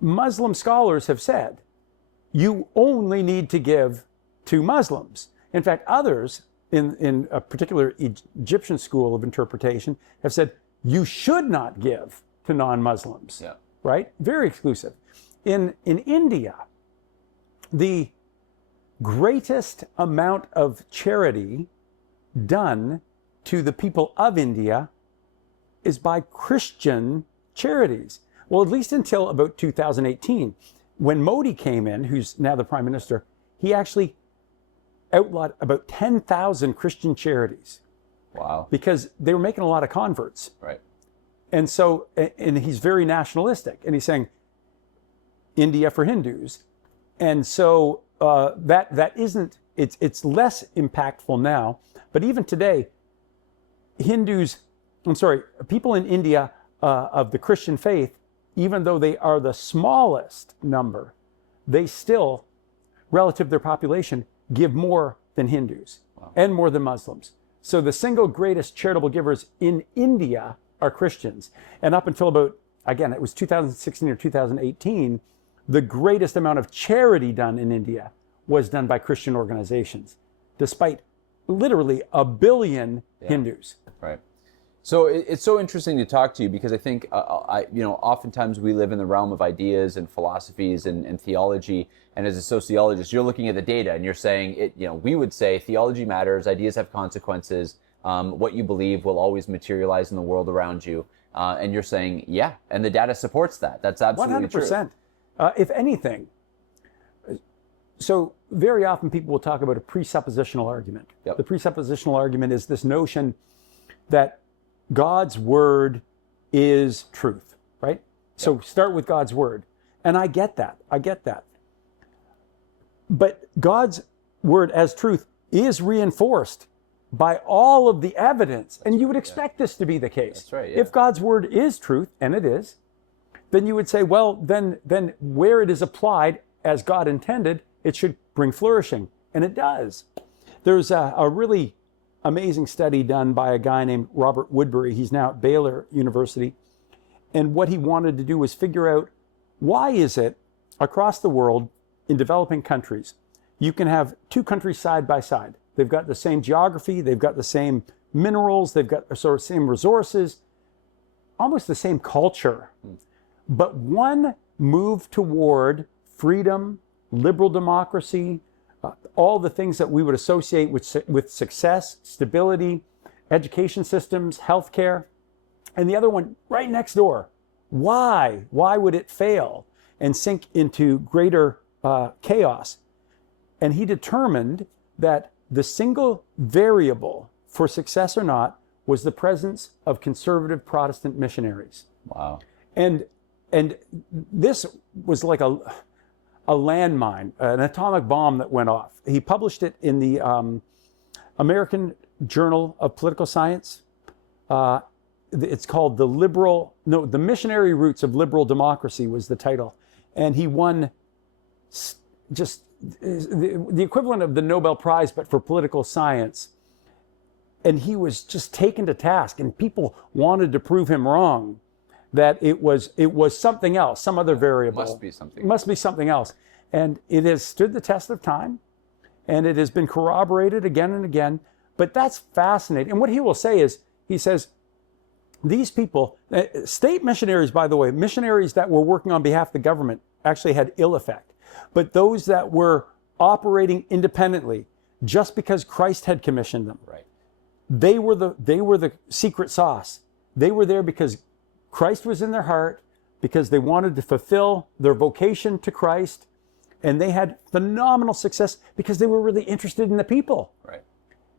Muslim scholars have said, you only need to give to Muslims. In fact, others in a particular Egyptian school of interpretation have said, you should not give to non-Muslims, right? Very exclusive. In India, the greatest amount of charity done to the people of India is by Christian charities. Well, at least until about 2018, when Modi came in, who's now the prime minister, he actually outlawed about 10,000 Christian charities. Wow. Because they were making a lot of converts. Right. And so, and he's very nationalistic, and he's saying, India for Hindus. And so that isn't, it's less impactful now, but even today, people in India of the Christian faith, even though they are the smallest number, they still, relative to their population, give more than Hindus and more than Muslims. So the single greatest charitable givers in India are Christians. And up until about, again, it was 2016 or 2018, the greatest amount of charity done in India was done by Christian organizations, despite literally 1 billion Hindus. Right. So it's so interesting to talk to you because I think, oftentimes we live in the realm of ideas and philosophies and theology. And as a sociologist, you're looking at the data and you're saying, we would say theology matters, ideas have consequences, what you believe will always materialize in the world around you. And you're saying, yeah, and the data supports that. That's absolutely 100%. If anything, so very often people will talk about a presuppositional argument. Yep. The presuppositional argument is this notion that God's word is truth, right? So start with God's word. And I get that. But God's word as truth is reinforced by all of the evidence. And you would expect this to be the case. That's right. Yeah. If God's word is truth, and it is, then you would say, well, then where it is applied as God intended, it should bring flourishing. And it does. There's a really amazing study done by a guy named Robert Woodbury. He's now at Baylor University. And what he wanted to do was figure out, why is it across the world in developing countries, you can have two countries side by side. They've got the same geography, they've got the same minerals, they've got the sort of same resources, almost the same culture. But one move toward freedom, liberal democracy, all the things that we would associate with success, stability, education systems, healthcare. And the other one right next door. Why? Why would it fail and sink into greater chaos? And he determined that the single variable for success or not was the presence of conservative Protestant missionaries. Wow. And this was like a landmine, an atomic bomb that went off. He published it in the American Journal of Political Science. It's called The Missionary Roots of Liberal Democracy was the title. And he won just the equivalent of the Nobel Prize, but for political science. And he was just taken to task, and people wanted to prove him wrong, that it was something else, some other variable. Must be something. Must be something else. And it has stood the test of time, and it has been corroborated again and again. But that's fascinating. And what he will say is, he says, these people, state missionaries, by the way, missionaries that were working on behalf of the government actually had ill effect. But those that were operating independently, just because Christ had commissioned them, right, they were the secret sauce. They were there because Christ was in their heart, because they wanted to fulfill their vocation to Christ, and they had phenomenal success because they were really interested in the people. Right.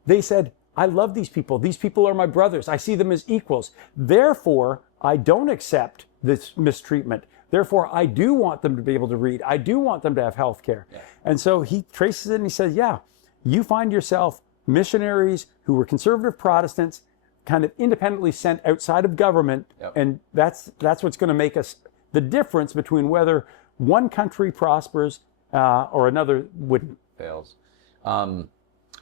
They said, I love these people. These people are my brothers. I see them as equals. Therefore, I don't accept this mistreatment. Therefore, I do want them to be able to read. I do want them to have health care. Yeah. And so he traces it and he says, yeah, you find yourself missionaries who were conservative Protestants, kind of independently sent outside of government. Yep. And that's what's going to make us the difference between whether one country prospers or another wouldn't. Fails.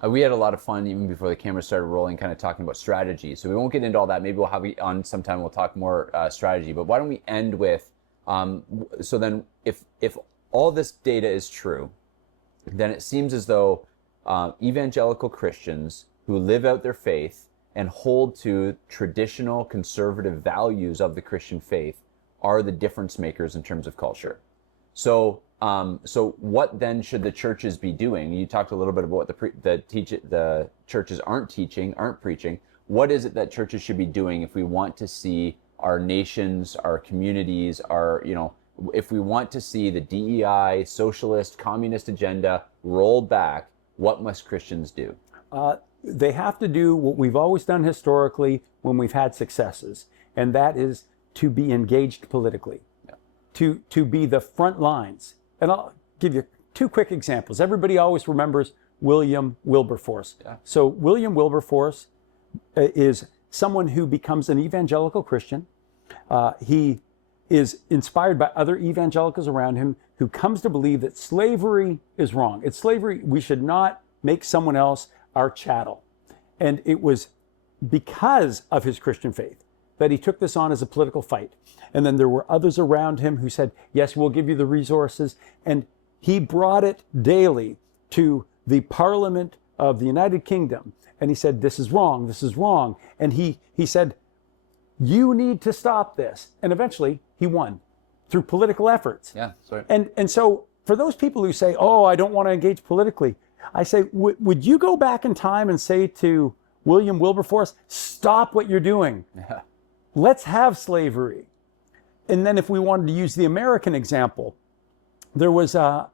We had a lot of fun even before the camera started rolling, kind of talking about strategy. So we won't get into all that. Maybe we'll have you on sometime. We'll talk more strategy. But why don't we end with, so then if all this data is true, then it seems as though evangelical Christians who live out their faith and hold to traditional conservative values of the Christian faith are the difference makers in terms of culture. So what then should the churches be doing? You talked a little bit about what the churches aren't preaching. What is it that churches should be doing if we want to see our nations, our communities, if we want to see the DEI, socialist, communist agenda rolled back, what must Christians do? They have to do what we've always done historically when we've had successes, and that is to be engaged politically, to be the front lines. And I'll give you two quick examples. Everybody always remembers William Wilberforce. Yeah. So William Wilberforce is someone who becomes an evangelical Christian. He is inspired by other evangelicals around him who comes to believe that slavery is wrong. It's slavery. We should not make someone else our chattel. And it was because of his Christian faith that he took this on as a political fight. And then there were others around him who said, yes, we'll give you the resources. And he brought it daily to the Parliament of the United Kingdom. And he said, this is wrong, this is wrong. And he said, you need to stop this. And eventually he won through political efforts. Yeah, sorry. And so for those people who say, oh, I don't want to engage politically, I say, would you go back in time and say to William Wilberforce, stop what you're doing. Yeah. Let's have slavery. And then if we wanted to use the American example, there was a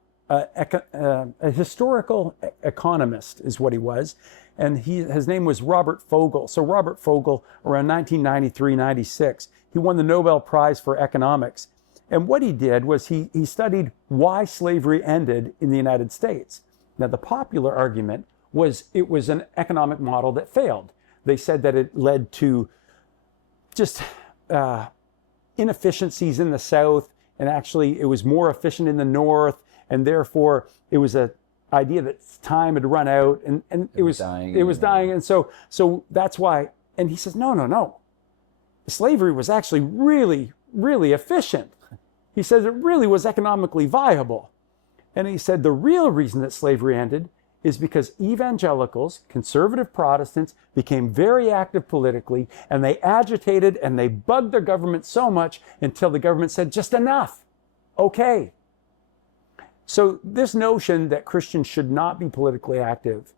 historical economist is what he was. And his name was Robert Fogel. So Robert Fogel, around 1993-96, he won the Nobel Prize for economics. And what he did was he studied why slavery ended in the United States. Now, the popular argument was it was an economic model that failed. They said that it led to just inefficiencies in the South, and actually it was more efficient in the North, and therefore it was an idea that time had run out, and it was dying. And so that's why, and he says, no. Slavery was actually really, really efficient. He says it really was economically viable. And he said the real reason that slavery ended is because evangelicals, conservative Protestants, became very active politically, and they agitated and they bugged their government so much until the government said, just enough. okay. So this notion that Christians should not be politically active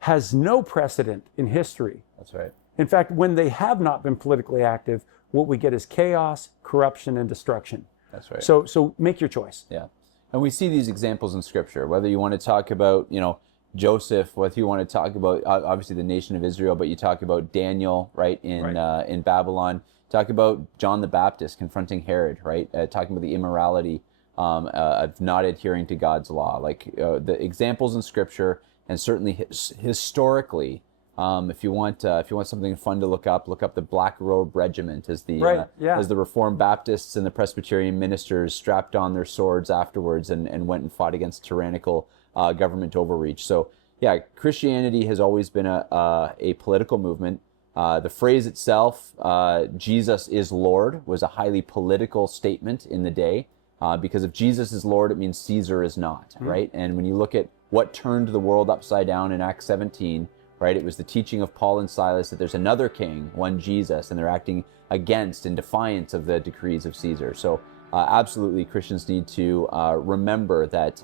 has no precedent in history. That's right. In fact, when they have not been politically active, what we get is chaos, corruption, and destruction. That's right. So make your choice. Yeah. And we see these examples in Scripture, whether you want to talk about, Joseph, whether you want to talk about, obviously, the nation of Israel, but you talk about Daniel, right, in Babylon. Talk about John the Baptist confronting Herod, right, talking about the immorality of not adhering to God's law. Like the examples in Scripture, and certainly historically, if you want something fun to look up the Black Robe Regiment as the Reformed Baptists and the Presbyterian ministers strapped on their swords afterwards and went and fought against tyrannical government overreach. So yeah, Christianity has always been a political movement. The phrase itself, Jesus is Lord, was a highly political statement in the day, because if Jesus is Lord, it means Caesar is not, right? And when you look at what turned the world upside down in Acts 17, right, it was the teaching of Paul and Silas that there's another king, one Jesus, and they're acting against in defiance of the decrees of Caesar. So absolutely, Christians need to remember that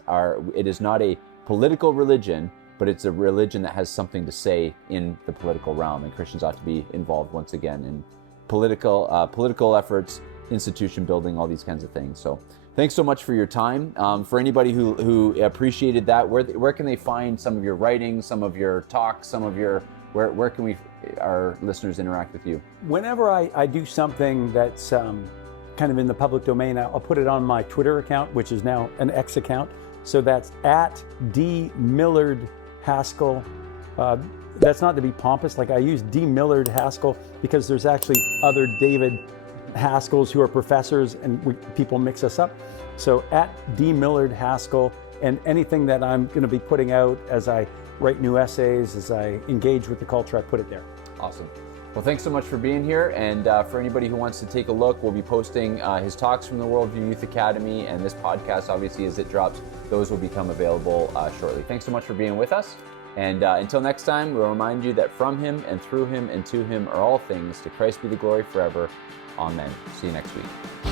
it is not a political religion, but it's a religion that has something to say in the political realm, and Christians ought to be involved once again in political efforts, institution building, all these kinds of things. So thanks so much for your time. For anybody who appreciated that, where can they find some of your writings, some of your talks, where can our listeners interact with you? Whenever I do something that's kind of in the public domain, I'll put it on my Twitter account, which is now an X account. So that's at D. Millard Haskell. That's not to be pompous. Like, I use D. Millard Haskell because there's actually other David Haskells who are professors, and people mix us up. So at D. Millard Haskell, and anything that I'm going to be putting out as I write new essays, as I engage with the culture, I put it there. Awesome. Well, thanks so much for being here. And for anybody who wants to take a look, we'll be posting his talks from the Worldview Youth Academy, and this podcast, obviously, as it drops, those will become available shortly. Thanks so much for being with us. And until next time, we'll remind you that from him and through him and to him are all things. To Christ be the glory forever. Amen. See you next week.